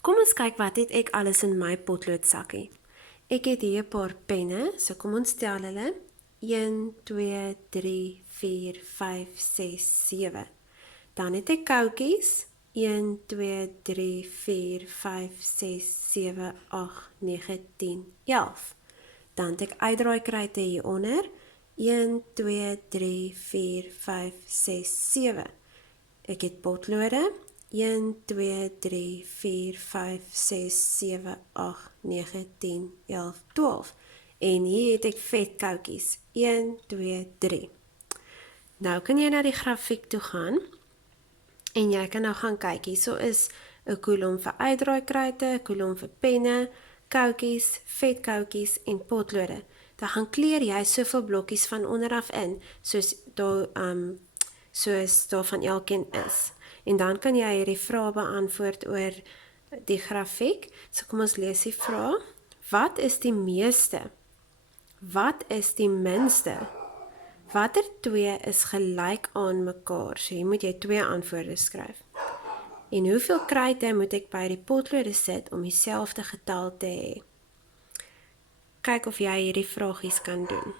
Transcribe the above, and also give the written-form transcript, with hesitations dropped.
Kom ons kyk wat het ek alles in my potloodsakkie. Ek het hier 'n paar penne, so kom ons tel hulle. 1, 2, 3, 4, 5, 6, 7. Dan het ek koutjies. 1, 2, 3, 4, 5, 6, 7, 8, 9, 10, 11. Dan het ek uitdraaikruite hieronder. 1, 2, 3, 4, 5, 6, 7. Ek het potlode. 1, 2, 3, 4, 5, 6, 7, 8, 9, 10, 11, 12. En hier het ek vetkoutjies. 1, 2, 3. Nou kan jy na die grafiek toe gaan. En jy kan nou gaan kyk. Hierso is 'n kolom vir uitdraaikruite, 'n kolom vir penne, koutjies, vetkoutjies en potlode. Dan gaan kleur jy soveel blokkies van onderaf in, soos daar van elkeen is. En dan kan jy hierdie vrae beantwoord oor die grafiek. So kom ons lees die vraag. Wat is die meeste? Wat is die minste? Watter twee is gelyk aan mekaar? So hier moet jy 2 antwoorde skryf. En hoeveel kruite moet ek by die potlode sit om dieselfde getal te hê? Kyk of jy hierdie vragies kan doen.